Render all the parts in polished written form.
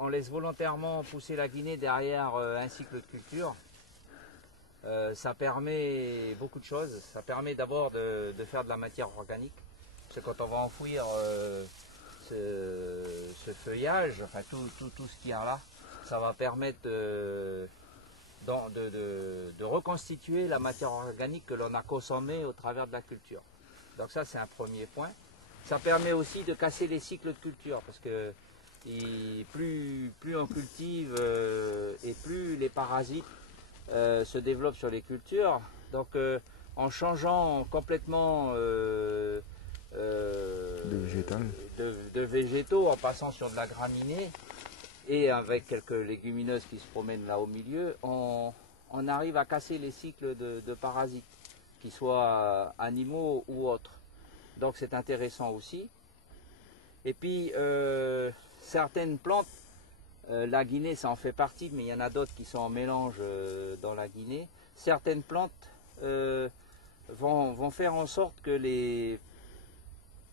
On laisse volontairement pousser la Guinée derrière un cycle de culture. Ça permet beaucoup de choses. Ça permet d'abord de faire de la matière organique. Parce que quand on va enfouir ce feuillage, enfin tout ce qu'il y a là, ça va permettre de reconstituer la matière organique que l'on a consommée au travers de la culture. Donc ça, c'est un premier point. Ça permet aussi de casser les cycles de culture, parce que plus on cultive et plus les parasites se développent sur les cultures. Donc en changeant complètement de végétaux, en passant sur de la graminée et avec quelques légumineuses qui se promènent là au milieu, on arrive à casser les cycles de parasites, qu'ils soient animaux ou autres. Donc c'est intéressant aussi. Et puis certaines plantes, la Guinée ça en fait partie, mais il y en a d'autres qui sont en mélange dans la Guinée. Certaines plantes vont faire en sorte que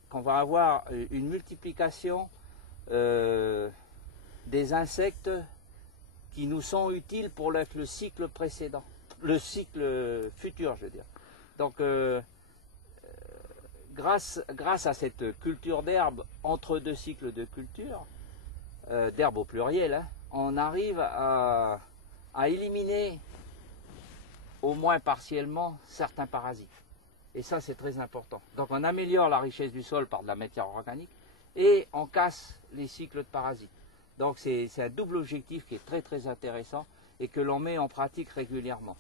qu'on va avoir une multiplication des insectes qui nous sont utiles pour le cycle précédent, le cycle futur, je veux dire. Donc grâce à cette culture d'herbes entre deux cycles de culture, d'herbes au pluriel, hein, on arrive à éliminer au moins partiellement certains parasites. Et ça, c'est très important. Donc on améliore la richesse du sol par de la matière organique et on casse les cycles de parasites. Donc c'est un double objectif qui est très très intéressant et que l'on met en pratique régulièrement.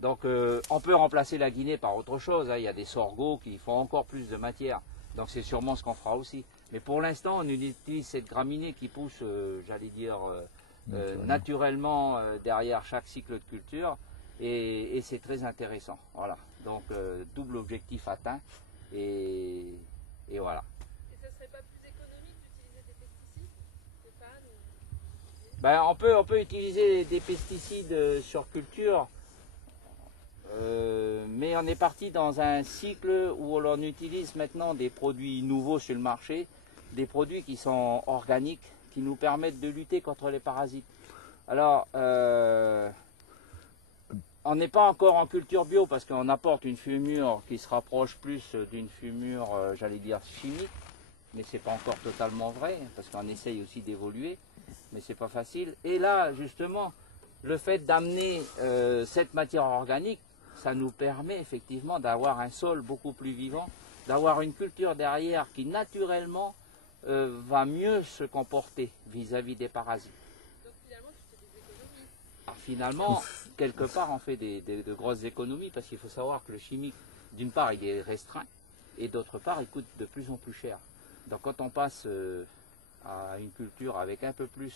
Donc on peut remplacer la Guinée par autre chose, hein. Il y a des sorgho qui font encore plus de matière. Donc c'est sûrement ce qu'on fera aussi. Mais pour l'instant, on utilise cette graminée qui pousse, j'allais dire, naturellement derrière chaque cycle de culture. Et c'est très intéressant. Voilà. Donc double objectif atteint. Et voilà. Et ça ne serait pas plus économique d'utiliser des pesticides, Stéphane ou... Ben, on peut utiliser des pesticides sur culture. Mais on est parti dans un cycle où l'on utilise maintenant des produits nouveaux sur le marché, des produits qui sont organiques, qui nous permettent de lutter contre les parasites. Alors, on n'est pas encore en culture bio parce qu'on apporte une fumure qui se rapproche plus d'une fumure, j'allais dire, chimique, mais c'est pas encore totalement vrai, parce qu'on essaye aussi d'évoluer, mais c'est pas facile. Et là, justement, le fait d'amener cette matière organique, ça nous permet effectivement d'avoir un sol beaucoup plus vivant, d'avoir une culture derrière qui naturellement va mieux se comporter vis-à-vis des parasites. Donc finalement, tu fais des économies. Alors, finalement, quelque part, on fait de grosses économies parce qu'il faut savoir que le chimique, d'une part, il est restreint et d'autre part, il coûte de plus en plus cher. Donc quand on passe à une culture avec un peu plus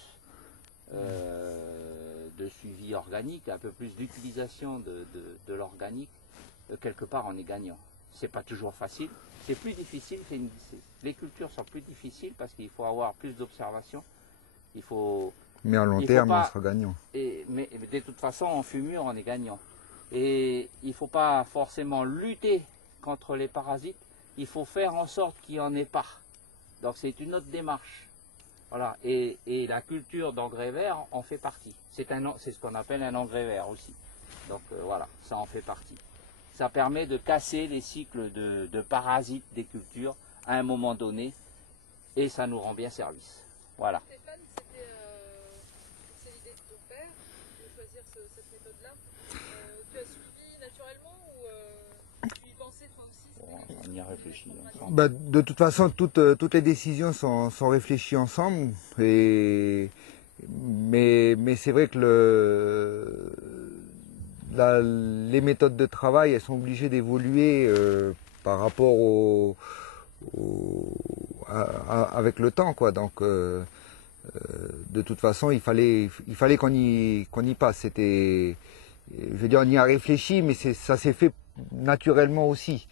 de suivi organique, un peu plus d'utilisation de l'organique, quelque part on est gagnant. C'est pas toujours facile, c'est plus difficile, les cultures sont plus difficiles parce qu'il faut avoir plus d'observation, il faut... Mais à long terme, on sera gagnant. Mais de toute façon, en fumure, on est gagnant. Et il ne faut pas forcément lutter contre les parasites, il faut faire en sorte qu'il n'y en ait pas. Donc c'est une autre démarche. Voilà. Et la culture d'engrais vert en fait partie. C'est ce qu'on appelle un engrais vert aussi. Donc voilà, ça en fait partie. Ça permet de casser les cycles de parasites des cultures à un moment donné et ça nous rend bien service. Voilà. Stéphane, c'est l'idée de ton père de choisir cette méthode-là. Tu as suivi naturellement ou tu y pensais toi aussi? On y a réfléchi ensemble. Bah, de toute façon, toutes les décisions sont réfléchies ensemble. Mais c'est vrai que les méthodes de travail, elles sont obligées d'évoluer par rapport avec le temps, quoi. Donc, de toute façon, il fallait qu'on y passe. Je veux dire, on y a réfléchi, mais ça s'est fait naturellement aussi.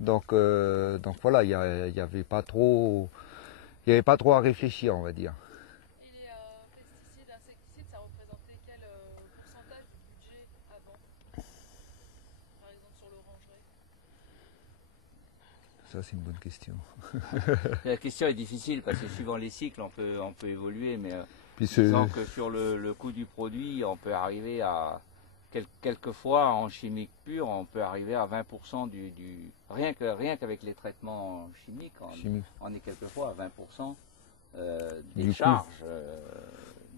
Donc voilà, il y avait pas trop à réfléchir, on va dire. Et les pesticides, insecticides, ça représentait quel pourcentage du budget avant? Par exemple sur l'orangerie. Ça, c'est une bonne question. La question est difficile parce que suivant les cycles, on peut évoluer, mais Puis disant que sur le coût du produit, on peut arriver à, quelquefois en chimique pure, on peut arriver à 20% rien qu'avec les traitements chimiques, on est quelquefois à 20% des charges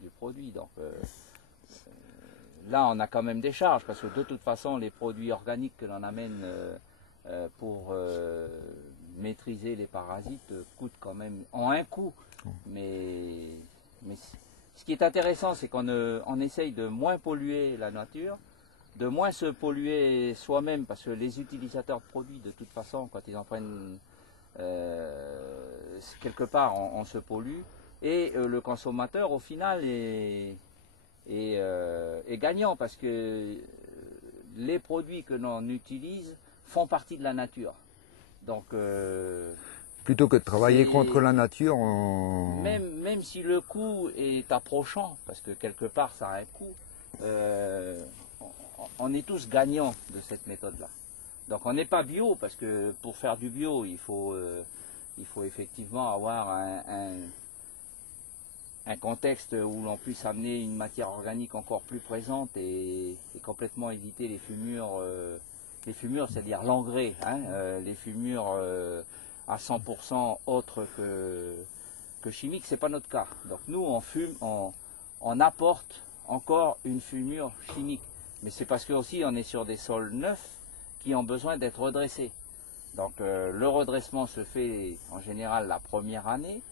du produit. Donc là, on a quand même des charges, parce que de toute façon, les produits organiques que l'on amène pour maîtriser les parasites coûtent quand même, ont un coût. Mais ce qui est intéressant, c'est qu'on essaye de moins polluer la nature, de moins se polluer soi-même, parce que les utilisateurs de produits, de toute façon, quand ils en prennent quelque part, on se pollue, et le consommateur, au final, est gagnant, parce que les produits que l'on utilise font partie de la nature. Donc, plutôt que de travailler contre la nature, même si le coût est approchant, parce que quelque part ça a un coût, on est tous gagnants de cette méthode-là. Donc on n'est pas bio, parce que pour faire du bio, il faut effectivement avoir un contexte où l'on puisse amener une matière organique encore plus présente et complètement éviter les fumures, c'est-à-dire l'engrais, hein, les fumures à 100% autres que chimiques, c'est pas notre cas. Donc nous on apporte encore une fumure chimique, mais c'est parce que aussi on est sur des sols neufs qui ont besoin d'être redressés. Donc le redressement se fait en général la première année,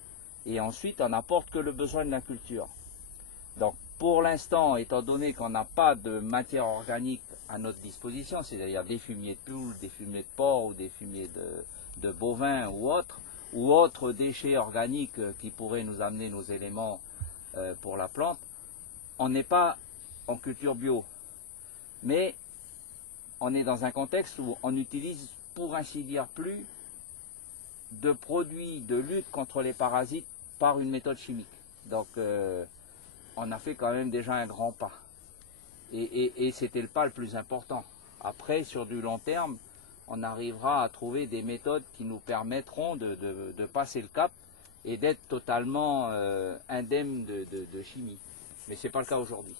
et ensuite on n'apporte que le besoin de la culture. Donc pour l'instant, étant donné qu'on n'a pas de matière organique à notre disposition, c'est-à-dire des fumiers de poules, des fumiers de porc ou des fumiers de bovins ou autres déchets organiques qui pourraient nous amener nos éléments pour la plante, on n'est pas en culture bio. Mais on est dans un contexte où on utilise, pour ainsi dire, plus de produits de lutte contre les parasites par une méthode chimique. Donc on a fait quand même déjà un grand pas. Et c'était le pas le plus important. Après, sur du long terme, on arrivera à trouver des méthodes qui nous permettront de passer le cap et d'être totalement indemne de chimie. Mais ce n'est pas le cas aujourd'hui.